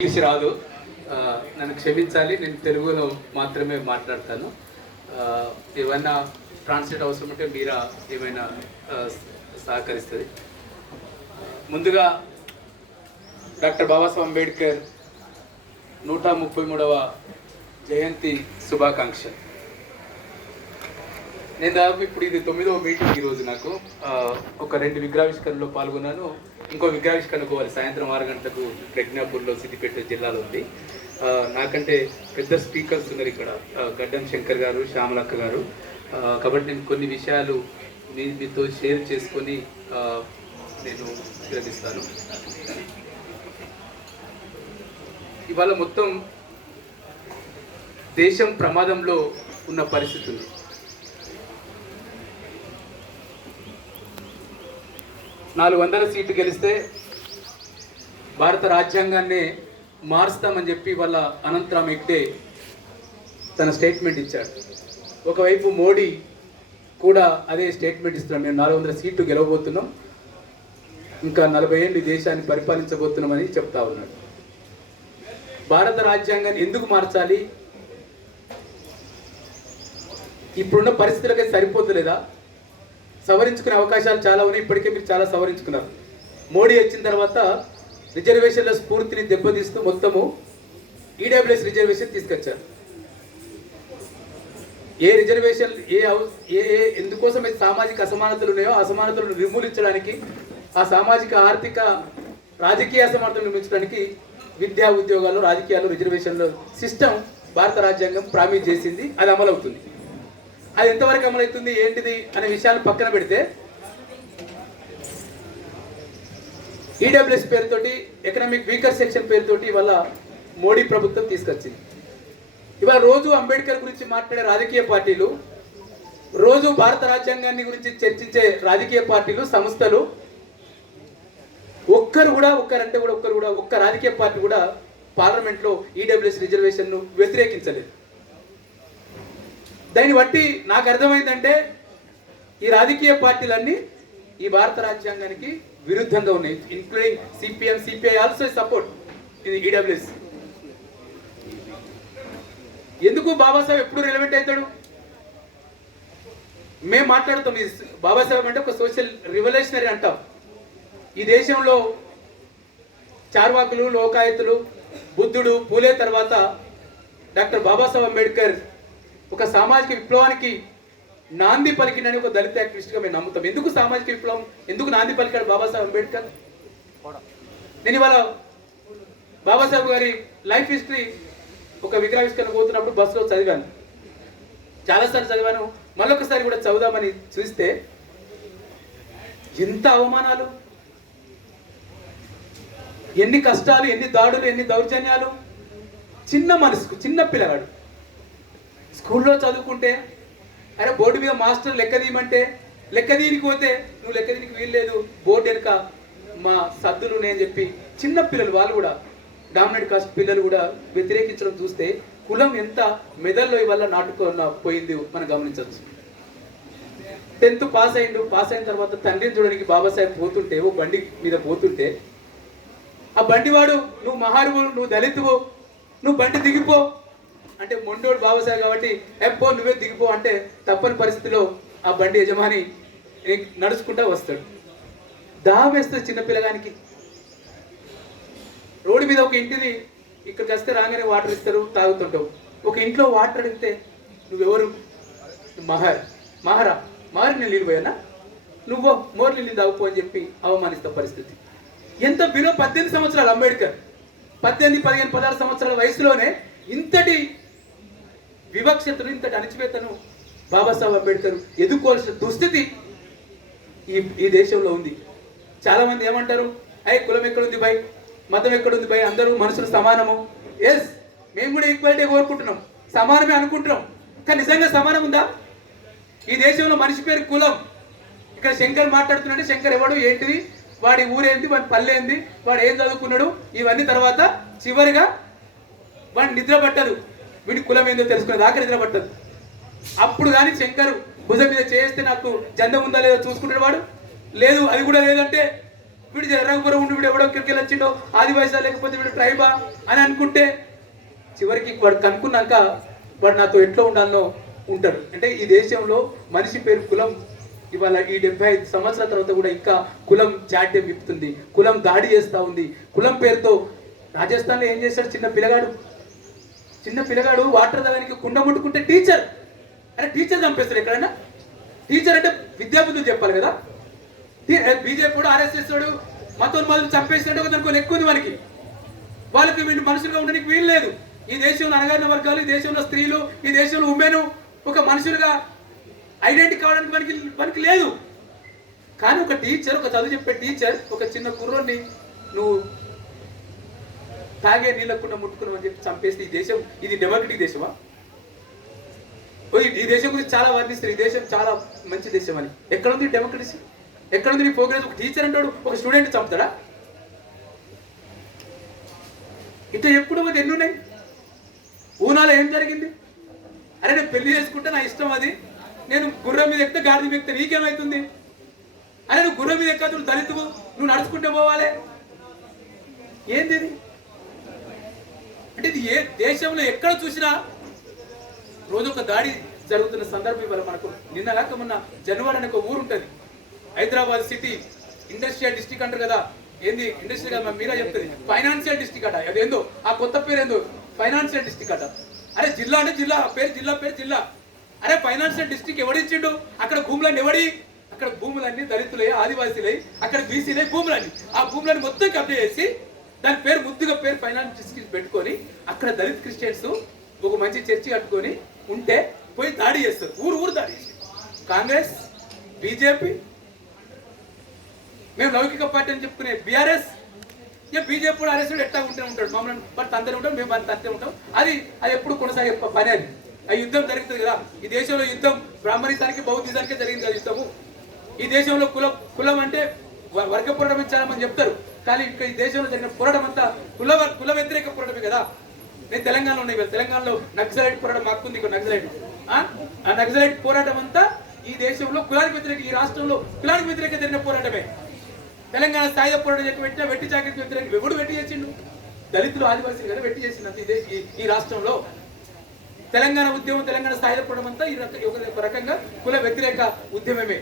English రాదు, నన్ను క్షమించాలి. నేను తెలుగులో మాత్రమే మాట్లాడతాను. ఏమైనా ట్రాన్స్లేట్ అవసరం ఉంటే మీరా ఏమైనా సహకరిస్తుంది. ముందుగా డాక్టర్ బాబాసాహెబ్ అంబేద్కర్ 133వ జయంతి శుభాకాంక్షలు. నేను దాదాపు ఇప్పుడు ఇది 9వ మీటింగ్. ఈరోజు నాకు ఒక 2 విగ్రహావిష్కరణలో పాల్గొన్నాను. ఇంకో విగ్రహావిష్కరణ పోవాలి సాయంత్రం 6 గంటలకు ప్రజ్ఞాపూర్లో, సిద్దిపేట జిల్లాలో ఉంది. నాకంటే పెద్ద స్పీకర్స్ ఉన్నారు ఇక్కడ, గడ్డం శంకర్ గారు, శ్యామలక్క గారు. కాబట్టి నేను కొన్ని విషయాలు మీతో షేర్ చేసుకొని నేను విరమిస్తాను. ఇవాళ మొత్తం దేశం ప్రమాదంలో ఉన్న పరిస్థితి ఉంది. 400 సీట్లు గెలిస్తే భారత రాజ్యాంగాన్ని మారుస్తామని చెప్పి వాళ్ళ అనంతరామ్ హెగ్డే తన స్టేట్మెంట్ ఇచ్చాడు. ఒకవైపు మోడీ కూడా అదే స్టేట్మెంట్ ఇస్తున్నాం, మేము 400 సీట్లు గెలవబోతున్నాం, ఇంకా 40 ఏళ్ళు ఈ దేశాన్ని పరిపాలించబోతున్నామని చెప్తా ఉన్నాడు. భారత రాజ్యాంగాన్ని ఎందుకు మార్చాలి? ఇప్పుడున్న పరిస్థితులకే సరిపోతులేదా? సవరించుకునే అవకాశాలు చాలా ఉన్నాయి. ఇప్పటికే మీరు చాలా సవరించుకున్నారు. మోడీ వచ్చిన తర్వాత రిజర్వేషన్ల స్ఫూర్తిని దెబ్బతీస్తూ మొత్తము ఈడబ్ల్యూఎస్ రిజర్వేషన్ తీసుకొచ్చారు. ఏ రిజర్వేషన్ ఎందుకోసం అయితే సామాజిక అసమానతలు ఉన్నాయో ఆ అసమానతలను నిర్మూలించడానికి, ఆ సామాజిక ఆర్థిక రాజకీయ అసమానతలు నిర్మించడానికి విద్యా ఉద్యోగాల్లో, రాజకీయాల్లో రిజర్వేషన్ల సిస్టమ్ భారత రాజ్యాంగం ప్రామిస్ చేసింది. అది అమలు అవుతుంది. అది ఎంతవరకు అమలవుతుంది ఏంటిది అనే విషయాన్ని పక్కన పెడితే, ఈడబ్ల్యూఎస్ పేరుతోటి, ఎకనామిక్ వీకర్ సెక్షన్ పేరుతోటి ఇవాళ మోడీ ప్రభుత్వం తీసుకొచ్చింది. ఇవాళ రోజు అంబేద్కర్ గురించి మాట్లాడే రాజకీయ పార్టీలు, రోజు భారత రాజ్యాంగాన్ని గురించి చర్చించే రాజకీయ పార్టీలు, సంస్థలు, ఒక్క రాజకీయ పార్టీ కూడా పార్లమెంట్లో ఈడబ్ల్యూఎస్ రిజర్వేషన్ను వ్యతిరేకించలేదు. దాన్ని బట్టి నాకు అర్థమైందంటే ఈ రాజకీయ పార్టీలన్నీ ఈ భారత రాజ్యాంగానికి విరుద్ధంగా ఉన్నాయి. Including CPM, CPI also support ఇది ఈడబ్ల్యూఎస్. ఎందుకు బాబాసాహెబ్ ఎప్పుడు రిలవెంట్ అవుతాడు? మేము మాట్లాడుతాం, ఈ బాబాసాహెబ్ అంటే ఒక సోషల్ రివల్యూషనరీ అంటాం. ఈ దేశంలో చార్వాకులు, లోకాయతులు, బుద్ధుడు, పూలే తర్వాత డాక్టర్ బాబాసాహెబ్ అంబేద్కర్ ఒక సామాజిక విప్లవానికి నాంది పలికినని ఒక దళిత యాక్టివిస్ట్గా మేము నమ్ముతాం. ఎందుకు సామాజిక విప్లవం, ఎందుకు నాంది పలికాడు బాబాసాహెబ్ అంబేద్కర్? నేను ఇవాళ బాబాసాహెబ్ గారి లైఫ్ హిస్టరీ ఒక విగ్రహావిష్కరణ పోతున్నప్పుడు బస్సులో చదివాను, చాలాసార్లు చదివాను, మళ్ళొకసారి కూడా చదువుదామని చూస్తే ఎంత అవమానాలు, ఎన్ని కష్టాలు, ఎన్ని దాడులు, ఎన్ని దౌర్జన్యాలు. చిన్న మనసుకు, చిన్న పిల్లగాడు స్కూల్లో చదువుకుంటే, అరే బోర్డు మీద మాస్టర్ లెక్క తీయమంటే లెక్క తీయనికి పోతే, నువ్వు లెక్క తీయనికి వీల్లేదు, బోర్డు వెనుక మా సద్దులు నేను చెప్పి చిన్న పిల్లలు, వాళ్ళు కూడా డామినేట్ కాస్ట్ పిల్లలు కూడా వ్యతిరేకించడం చూస్తే కులం ఎంత మెదల్లో ఇవాళ నాటుకున్న పోయింది మనం గమనించవచ్చు. 10th పాస్ అయిన తర్వాత తండ్రిని చూడడానికి బాబాసాహెబ్ పోతుంటే, ఓ బండి మీద పోతుంటే, ఆ బండివాడు నువ్వు మహారువు, నువ్వు దళితువు, నువ్వు బండి దిగిపో అంటే మొండోడు బాబాసాహెబ్ కాబట్టి ఎప్పో నువ్వే దిగిపో అంటే తప్పని పరిస్థితిలో ఆ బండి యజమాని నడుచుకుంటా వస్తాడు. దావేస్తుంది చిన్నపిల్లగానికి. రోడ్డు మీద ఒక ఇంటిని ఇక్కడికి వస్తే రాగానే వాటర్ ఇస్తారు, తాగుతుంటావు. ఒక ఇంట్లో వాటర్ అడిగితే నువ్వెవరు? మహారి నేను నీళ్ళు పోయానా, నువ్వు మోర్ నీళ్ళు తాగుపో అని చెప్పి అవమానిస్తా పరిస్థితి. ఎంత బిలో 18 సంవత్సరాలు అంబేద్కర్, 18, 15, 16 సంవత్సరాల వయసులోనే ఇంతటి వివక్షతను, ఇంతటి అణచివేతను బాబాసాహెబ్ అంబేద్కర్ ఎదుర్కోవాల్సిన దుస్థితి ఈ దేశంలో ఉంది. చాలామంది ఏమంటారు, అయ్యి కులం ఎక్కడుంది భయ్, మతం ఎక్కడుంది భయ్, అందరూ మనుషులు సమానము. ఎస్, మేము కూడా ఈక్వాలిటీ కోరుకుంటున్నాం, సమానమే అనుకుంటున్నాం. కానీ నిజంగా సమానం ఉందా? ఈ దేశంలో మనిషి పేరు కులం. ఇక్కడ శంకర్ మాట్లాడుతున్నాడే, శంకర్ ఎవడు, ఏంటిది, వాడి ఊరేంది, వాడి పల్లె ఏంది, వాడు ఏం చదువుకున్నాడు, ఇవన్నీ తర్వాత చివరిగా వాడి నిద్ర పట్టదు, వీడి కులం ఏందో తెలుసుకునే దాకా నిద్ర పట్టదు. అప్పుడు కానీ శంకర్ భుజం మీద చేస్తే నాకు జెండా ఉందా లేదో చూసుకుంటాడు వాడు. లేదు, అది కూడా లేదంటే వీడు జరగపురం ఉండి వీడు ఎవడో ఇక్కడికి వచ్చిండో ఆదివాసా లేకపోతే వీడు ట్రైబా అని అనుకుంటే చివరికి వాడు కనుక్కున్నాక వాడు నాతో ఎట్లా ఉండాలో ఉంటాడు. అంటే ఈ దేశంలో మనిషి పేరు కులం ఇవాళ ఈ 75 సంవత్సరాల తర్వాత కూడా ఇంకా కులం జాడ్యం విప్పుతుంది, కులం దాడి చేస్తూ ఉంది. కులం పేరుతో రాజస్థాన్లో ఏం చేశాడు చిన్న పిల్లగాడు వాటర్ తాగడానికి కుండ ముట్టుకుంటే టీచర్ టీచర్ చంపేస్తాడు. ఎక్కడైనా టీచర్ అంటే విద్యాబుద్ధులు చెప్పాలి కదా. బీజేపీ కూడా ఆర్ఎస్ఎస్ వాడు మతోన్మాదులు చంపేసినట్టు ఒక లెక్క ఉంది మనకి. వాళ్ళకి వీళ్ళు మనుషులుగా ఉండడానికి వీలు లేదు. ఈ దేశంలో అణగారిన వర్గాలు, ఈ దేశంలో స్త్రీలు, ఈ దేశంలో ఉమెన్ ఒక మనుషులుగా ఐడెంటిటీ కావడానికి మనకి లేదు. కానీ ఒక టీచర్, ఒక చదువు చెప్పే టీచర్ ఒక చిన్న కుర్రోని నువ్వు తాగే నీళ్ళకుండా ముట్టుకున్నావు అని చెప్పి చంపేస్తే ఈ దేశం ఇది డెమోక్రటిక్ దేశమా? ఈ దేశం గురించి చాలా వర్ణిస్తారు, ఈ దేశం చాలా మంచి దేశం అని. ఎక్కడుంది డెమోక్రసీ? ఎక్కడుంది నీ ప్రోగ్రెస్? ఒక టీచర్ అంటాడు ఒక స్టూడెంట్ చంపుతాడా? ఇట్లా ఎప్పుడు పోతే ఎన్ని ఉన్నాయి? ఊనాలో ఏం జరిగింది? అరే నేను పెళ్లి చేసుకుంటే నా ఇష్టం, అది నేను గుర్రం మీద ఎక్కితే గాడిద మీద ఎక్కితే నీకేమవుతుంది? అరే నువ్వు గుర్రం మీద ఎక్కదు, నువ్వు దళితువు, నువ్వు నడుచుకుంటే పోవాలి. ఏంది ఇది? అంటే ఇది ఏ దేశంలో ఎక్కడ చూసినా రోజు ఒక దాడి జరుగుతున్న సందర్భం. ఇవాళ మనకు నిన్నగాక మొన్న జనవాడ అనే ఒక ఊరు ఉంటుంది, హైదరాబాద్ సిటీ ఇండస్ట్రియల్ డిస్ట్రిక్ట్ అంటారు కదా. ఏంది ఇండస్ట్రీ కదా మీరా చెప్తుంది, ఫైనాన్షియల్ డిస్ట్రిక్ట్ అట. అదేందో ఆ కొత్త పేరు ఏందో ఫైనాన్షియల్ డిస్ట్రిక్ట్ అట. అరే జిల్లా అంటే జిల్లా పేరు, జిల్లా. అరే ఫైనాన్షియల్ డిస్ట్రిక్ట్ ఎవడిచ్చిండు? అక్కడ భూములన్నీ అక్కడ భూములన్నీ దళితులై, ఆదివాసీలై, అక్కడ బీసీలై భూములన్నీ, ఆ భూములన్నీ మొత్తం కబ్జా చేసి దాని పేరు ముద్దుగా పేరు ఫైనాన్స్ డిస్ట్రిక్ట్ పెట్టుకొని అక్కడ దళిత్ క్రిస్టియన్స్ ఒక మంచి చర్చి కట్టుకొని ఉంటే పోయి దాడి చేస్తారు, ఊరు దాడి చేస్తారు. కాంగ్రెస్, బీజేపీ, మేము లౌకిక పార్టీ అని చెప్పుకునే బీఆర్ఎస్, ఇక బీజేపీ కూడా ఆర్ఎస్ ఎట్లా ఉంటూనే ఉంటాడు, మమ్మల్ని బట్ అందరూ ఉంటాం, మేము అంతే ఉంటాం. అది ఎప్పుడు కొనసాగే పని. అది ఆ యుద్ధం జరుగుతుంది కదా. ఈ దేశంలో యుద్ధం బ్రాహ్మణిజానికి బౌద్ధిజానికే జరిగింది కదా యుద్ధము. ఈ దేశంలో కులం అంటే వర్గ పోరాటం చాలా మంది చెప్తారు, కానీ ఇక్కడ ఈ దేశంలో జరిగిన పోరాటం అంతా కుల వ్యతిరేక పోరాటమే కదా. నేను తెలంగాణలో ఉన్నాయి కదా, తెలంగాణలో నక్సలైట్ పోరాటం మాకుంది. ఇక్కడ ఆ నక్సలైట్ పోరాటం అంతా ఈ దేశంలో కులానికి వ్యతిరేక, ఈ రాష్ట్రంలో కులానికి వ్యతిరేక జరిగిన పోరాటమే. తెలంగాణ స్థాయిలో పోరాటం చెప్పి పెట్టినా వెట్టి చాకరికి వ్యతిరేక ఎవడు వెట్టి చేసిండు? దళితులు, ఆదివాసీలు కదా వెట్టి చేసింది ఈ రాష్ట్రంలో. తెలంగాణ ఉద్యమం, తెలంగాణ స్థాయిలో పోవడం అంతా ఒక రకంగా కుల వ్యతిరేక ఉద్యమమే.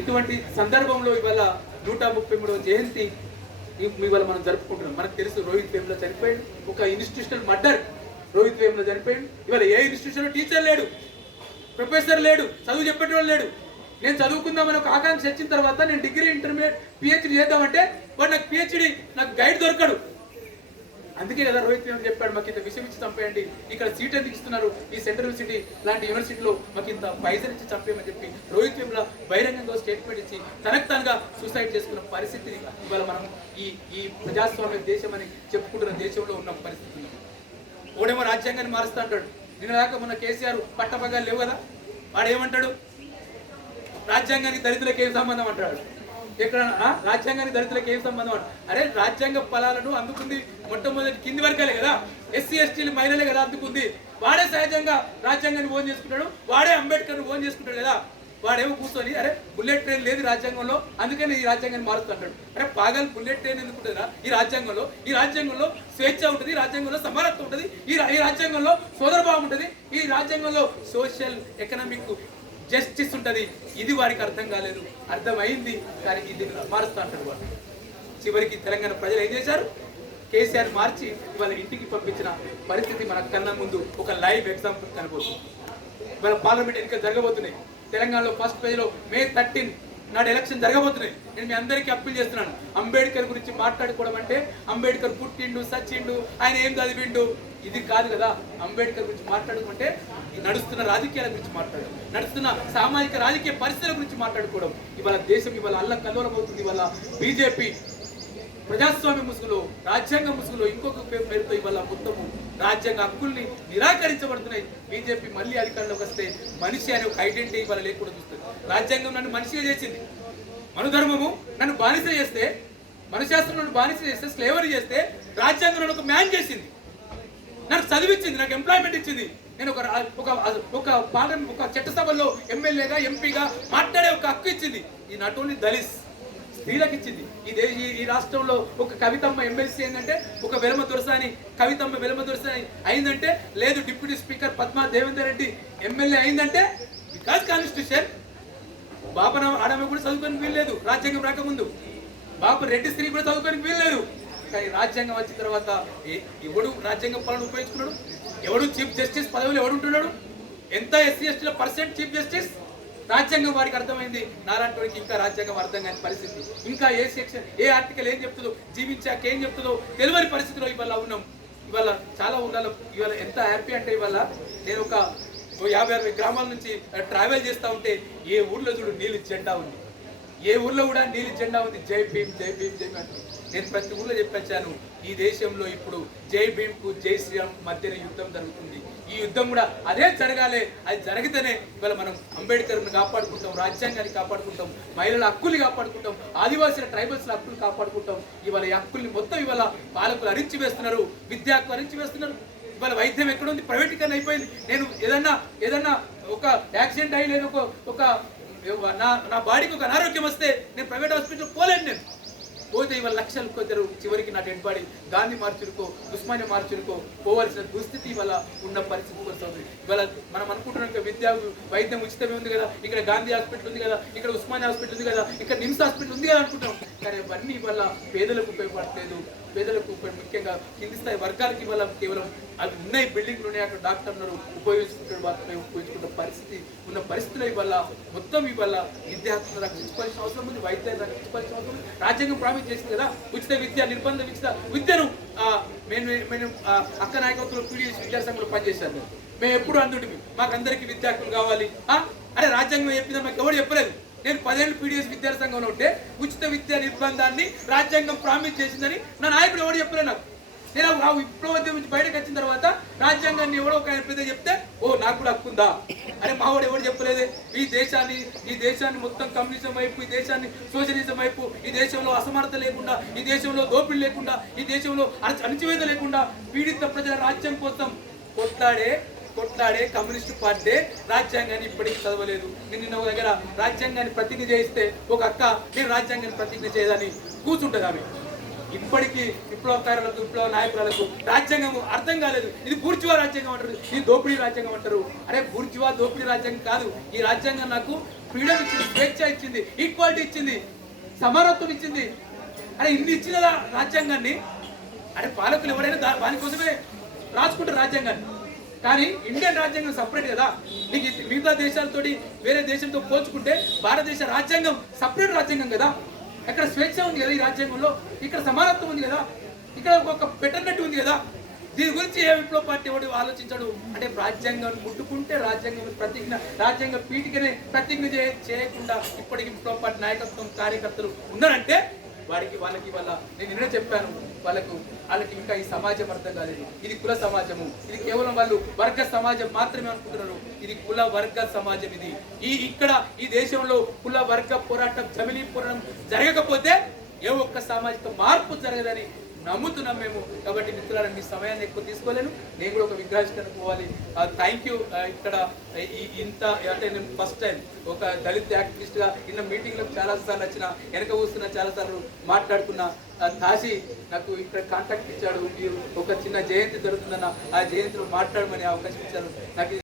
ఇటువంటి సందర్భంలో ఇవాళ 133వ జయంతి ఇవాళ మనం జరుపుకుంటున్నాం. మనకు తెలుసు రోహిత్ వేముల చనిపోయాడు, ఒక ఇన్స్టిట్యూషనల్ మర్డర్. రోహిత్ వేముల చనిపోయాడు. ఇవాళ ఏ ఇన్స్టిట్యూషన్లో టీచర్ లేడు, ప్రొఫెసర్ లేడు, చదువు చెప్పేటోళ్ళు లేడు. నేను చదువుకుందామని ఒక ఆకాంక్ష వచ్చిన తర్వాత నేను డిగ్రీ, ఇంటర్మీడియట్, పిహెచ్డి చేద్దామంటే వాడు నాకు పిహెచ్డి, నాకు గైడ్ దొరకడు. అందుకే కదా రోహిత్ వేముల చెప్పాడు, మాకు ఇంత విషయం ఇచ్చి చంపేయండి, ఇక్కడ సీట్ ఎందుకు ఇస్తున్నారు, ఈ సెంట్రల్ యూనివర్సిటీ లాంటి యూనివర్సిటీలో మాకు ఇంత పైసలు ఇచ్చి చంపేయమని చెప్పి రోహిత్ వేముల బహిరంగంగా స్టేట్మెంట్ ఇచ్చి తనకు తానుగా సూసైడ్ చేసుకున్న పరిస్థితిని ఇవాళ మనం ఈ ప్రజాస్వామ్య దేశం అని చెప్పుకుంటున్న దేశంలో ఉన్న పరిస్థితి. ఓడేమో రాజ్యాంగాన్ని మారుస్తా అంటాడు. నిన్న దాకా మొన్న కేసీఆర్ పట్టపగ్గాలు లేవు కదా, వాడు ఏమంటాడు? రాజ్యాంగానికి దళితులకు ఏం సంబంధం అంటాడు. ఎక్కడ రాజ్యాంగానికి దళితులకు ఏం సంబంధం అంట? అరే రాజ్యాంగ ఫలాలను అందుకుంది మొట్టమొదటి కింది వర్గాలే కదా, ఎస్సీ ఎస్టీలు మహిళలే కదా అందుకుంది. వాడే సహజంగా రాజ్యాంగాన్ని ఓన్ చేసుకుంటాడు, వాడే అంబేద్కర్ని ఓన్ చేసుకుంటాడు కదా. వాడేమో కూర్చొని అరే బుల్లెట్ ట్రైన్ లేదు రాజ్యాంగంలో, అందుకని ఈ రాజ్యాంగాన్ని మారుస్తుంటాడు. అరే పాగల్ బుల్లెట్ ట్రైన్ ఎందుకుంటుందా ఈ రాజ్యాంగంలో? ఈ రాజ్యాంగంలో స్వేచ్ఛ ఉంటుంది, ఈ రాజ్యాంగంలో సమానత్వం ఉంటుంది, ఈ రాజ్యాంగంలో సోదరభావం ఉంటుంది, ఈ రాజ్యాంగంలో సోషల్ ఎకనామిక్ జస్టిస్ ఉంటుంది. ఇది వారికి అర్థం కాలేదు, అర్థమైంది కానీ ఇది మారుస్తూ అంటాడు వాడు. చివరికి తెలంగాణ ప్రజలు ఏం చేశారు? కేసీఆర్ మార్చి ఇవాళ ఇంటికి పంపించిన పరిస్థితి మన కన్నా ముందు ఒక లైవ్ ఎగ్జాంపుల్ కనబోతుంది. ఇవాళ పార్లమెంట్ ఎన్నికలు జరగబోతున్నాయి. తెలంగాణలో ఫస్ట్ పేజ్లో May 13 నాడు ఎలక్షన్ జరగబోతున్నాయి. నేను మీ అందరికీ అప్పీల్ చేస్తున్నాను, అంబేద్కర్ గురించి మాట్లాడుకోవడం అంటే అంబేద్కర్ పుట్టిండు, సచ్చిండు, ఆయన ఏం చదివిండు, ఇది కాదు కదా. అంబేద్కర్ గురించి మాట్లాడుకుంటే నడుస్తున్న రాజకీయాల గురించి మాట్లాడడం, నడుస్తున్న సామాజిక రాజకీయ పరిస్థితుల గురించి మాట్లాడుకోవడం. ఇవాళ దేశం ఇవాళ అల్లకల్లోలం అవుతుంది. ఇవాళ బీజేపీ ప్రజాస్వామ్య ముసుగులో, రాజ్యాంగ ముసుగులో ఇంకొక పేరుతో ఇవాళ మొత్తము రాజ్యాంగ హక్కుల్ని నిరాకరించబడుతున్నాయి. బీజేపీ మళ్ళీ అధికారంలోకి వస్తే మనిషి అనే ఒక ఐడెంటిటీ ఇవాళ లేకుండా చూస్తుంది. రాజ్యాంగం నన్ను మనిషిగా చేసింది, మనుధర్మము నన్ను బానిస చేస్తే, మనశాస్త్రం నన్ను బానిస చేస్తే, స్లేవరీ చేస్తే, రాజ్యాంగం నన్ను ఒక మ్యాన్ చేసింది, నాకు చదివించింది, నాకు ఎంప్లాయ్మెంట్ ఇచ్చింది. నేను ఒక చట్టసభలో ఎమ్మెల్యేగా, ఎంపీగా మాట్లాడే ఒక హక్కు ఇచ్చింది. ఈ నాట్ ఓన్లీ దళిస్, స్త్రీలకు ఇచ్చింది. ఈ రాష్ట్రంలో ఒక కవితమ్మ ఎమ్మెల్సీ ఏంటంటే, ఒక వెలమ దొరసాని కవితమ్మ వెలమ దొరసాని అయిందంటే, లేదు deputy speaker Padma Devender Reddy MLA అయిందంటే బికాజ్ కాన్స్టిట్యూషన్. బాపన ఆడమ కూడా చదువుకొని వీల్లేదు రాజ్యాంగం రాకముందు, బాపు రెడ్డి స్త్రీ కూడా చదువుకొని వీల్లేదు. కానీ రాజ్యాంగం వచ్చిన తర్వాత ఎవడు రాజ్యాంగం పాలన ఉపయోగించుకున్నాడు? ఎవడు చీఫ్ జస్టిస్ పదవిలో ఎవడు ఉంటున్నాడు? ఎంత ఎస్సీ ఎస్టీల % చీఫ్ జస్టిస్? రాజ్యాంగం వారికి అర్థమైంది, నాలాంటి వాడికి ఇంకా రాజ్యాంగం అర్థం కాని పరిస్థితి. ఇంకా ఏ సెక్షన్ ఏ ఆర్టికల్ ఏం చెప్తుందో, జీవించాక ఏం చెప్తుందో తెలియని పరిస్థితిలో ఇవాళ ఉన్నాం. ఇవాళ చాలా ఉండాలి. ఇవాళ ఎంత హ్యాపీ అంటే, ఇవాళ నేను ఒక 50-60 గ్రామాల నుంచి ట్రావెల్ చేస్తూ ఉంటే, ఏ ఊర్లో చూడు నీళ్ళు జెండా ఉంది, ఏ ఊర్లో కూడా నీళ్ళు జెండా ఉంది. జై భీమ్ జై భీమ్ జై భీమ్. నేను ప్రతి ఊళ్ళో చెప్పాను, ఈ దేశంలో ఇప్పుడు జై భీమ్కు జై శ్రీరామ్ మధ్యన యుద్ధం జరుగుతుంది. ఈ యుద్ధం కూడా అదే జరగాలి. అది జరిగితేనే ఇవాళ మనం అంబేద్కర్ని కాపాడుకుంటాం, రాజ్యాంగాన్ని కాపాడుకుంటాం, మహిళల హక్కుల్ని కాపాడుకుంటాం, ఆదివాసీల ట్రైబల్స్ల హక్కులు కాపాడుకుంటాం. ఇవాళ ఈ హక్కుల్ని మొత్తం ఇవాళ పాలకులు అరించి వేస్తున్నారు, విద్యా హక్కు అరించి వేస్తున్నారు. ఇవాళ వైద్యం ఎక్కడుంది? ప్రైవేటీకరణ అయిపోయింది. నేను ఏదన్నా ఒక యాక్సిడెంట్ అయ్యి, లేదు ఒక నా బాడీకి ఒక అనారోగ్యం వస్తే నేను ప్రైవేట్ హాస్పిటల్ పోలేను. నేను పోతే ఇవాళ లక్షలు కొందరు చివరికి నా డెడ్ బాడీ గాంధీ మార్చుకో, ఉస్మానియా మార్చుకో పోవాల్సిన దుస్థితి ఇవాళ ఉన్న పరిస్థితి కొనసాగుతుంది. ఇవాళ మనం అనుకుంటున్నాం విద్యా వైద్యం ఉచితమే ఉంది కదా, ఇక్కడ గాంధీ హాస్పిటల్ ఉంది కదా, ఇక్కడ ఉస్మానియా హాస్పిటల్ ఉంది కదా, ఇక్కడ నిమ్స్ హాస్పిటల్ ఉంది కదా అనుకుంటాం. కానీ ఇవన్నీ ఇవాళ పేదలకు ఉపయోగపడలేదు. పేదలకు ముఖ్యంగా కింది స్థాయి వర్గాలకి ఇవాళ కేవలం అవి ఉన్నాయి, బిల్డింగ్లు ఉన్నాయి, అక్కడ డాక్టర్ ఉన్నారు, ఉపయోగించుకుంటున్న పరిస్థితి ఉన్న పరిస్థితిలో ఇవాళ మొత్తం ఇవాళ విద్యార్థులను రక్షించుకోవాల్సిన అవసరం ఉంది, వైద్యాన్ని రక్షించుకోవాల్సిన అవసరం ఉంది. రాజ్యాంగం ప్రామిస్ చేసింది కదా ఉచిత విద్య, నిర్బంధ విద్యను. మేము అక్క నాయకత్వంలో పీడిఎస్ విద్యాసంఘంలో పనిచేశాను. మేము ఎప్పుడు అందుంటే మాకందరికీ విద్యార్థులు కావాలి. అరే రాజ్యాంగం చెప్పిందని మాకు ఎవరు చెప్పలేదు. నేను 10 ఏళ్ళు పీడిఎస్ విద్యాసంఘంలో ఉంటే ఉచిత విద్యా నిర్బంధాన్ని రాజ్యాంగం ప్రామిస్ చేసిందని నా నాయకుడు ఎవరు చెప్పలేదు నాకు. నేను ఆ విప్లవోద్యమం నుంచి బయటకు వచ్చిన తర్వాత రాజ్యాంగాన్ని ఎవడో ఒక పెద్ద చెప్తే, ఓ నాకు కూడా హక్కుందా? అరే మావాడు ఎవరు చెప్పలేదే. ఈ దేశాన్ని మొత్తం కమ్యూనిజం వైపు, ఈ దేశాన్ని సోషలిజం వైపు, ఈ దేశంలో అసమానత లేకుండా, ఈ దేశంలో దోపిడీ లేకుండా, ఈ దేశంలో అణచివేత లేకుండా పీడిత ప్రజల రాజ్యం కోసం కొట్లాడే కమ్యూనిస్టు పార్టీ రాజ్యాంగాన్ని ఇప్పటికీ చదవలేదు. నేను నిన్న ఒక దగ్గర రాజ్యాంగాన్ని ప్రతిజ్ఞ చేయిస్తే ఒక అక్క, నేను రాజ్యాంగాన్ని ప్రతిజ్ఞ చేయదని కూర్చుంటుంది. ఆమె ఇప్పటికీ విప్లవకారులకు, విప్లవ నాయకులకు రాజ్యాంగం అర్థం కాలేదు. ఇది బూర్జువా రాజ్యాంగం అంటారు, ఇది దోపిడీ రాజ్యాంగం అంటారు. అరే బూర్జువా దోపిడీ రాజ్యాంగం కాదు. ఈ రాజ్యాంగం నాకు ఫ్రీడమ్ ఇచ్చింది, స్వేచ్ఛ ఇచ్చింది, ఈక్వాలిటీ ఇచ్చింది, సమానత్వం ఇచ్చింది. అరే ఇన్ని ఇచ్చిన రాజ్యాంగాన్ని అరే పాలకులు ఎవరైనా దానికోసమే రాసుకుంటారు రాజ్యాంగాన్ని. కానీ ఇండియన్ రాజ్యాంగం సపరేట్ కదా. నీకు మిగతా దేశాలతోటి వేరే దేశంతో పోల్చుకుంటే భారతదేశ రాజ్యాంగం సపరేట్ రాజ్యాంగం కదా. అక్కడ స్వేచ్ఛ ఉంది కదా ఈ రాజ్యాంగంలో, ఇక్కడ సమానత్వం ఉంది కదా, ఇక్కడ ఒక బెటర్నెట్ ఉంది కదా. దీని గురించి ఏ విప్లవ పార్టీ ఎవడు ఆలోచించాడు అంటే, రాజ్యాంగాన్ని ముట్టుకుంటే రాజ్యాంగ పీఠికనే ప్రతిజ్ఞ చేయకుండా ఇప్పటికి విప్లవ పార్టీ నాయకత్వం కార్యకర్తలు ఉన్నారంటే వాళ్ళకి నేను నిన్న చెప్పాను, వాళ్ళకి ఇంకా ఈ సమాజం అర్థం కాలేదు. ఇది కుల సమాజము, ఇది కేవలం వాళ్ళు వర్గ సమాజం మాత్రమే అనుకుంటున్నారు. ఇది కుల వర్గ సమాజం. ఇది ఈ దేశంలో కుల వర్గ పోరాటం, జమిలీ పోరాటం జరగకపోతే ఏ ఒక్క సామాజిక మార్పు జరగదని నమ్ముతున్నాం మేము. కాబట్టి మిత్రులారా, మీ సమయాన్ని ఎక్కువ తీసుకోలేను. నేను కూడా ఒక విగ్రహావిష్కరణ పోవాలి. Thank you. ఇక్కడ ఇంత అంటే నేను ఫస్ట్ టైం ఒక దళిత యాక్టివిస్ట్గా ఇన్న మీటింగ్లకు చాలాసార్లు వచ్చిన, వెనక కూస్తున్నా, చాలాసార్లు మాట్లాడుకున్నా. తాసి నాకు ఇక్కడ కాంటాక్ట్ ఇచ్చాడు, మీరు ఒక చిన్న జయంతి జరుగుతుందన్న, ఆ జయంతిలో మాట్లాడమని అవకాశం ఇచ్చారు. నాకు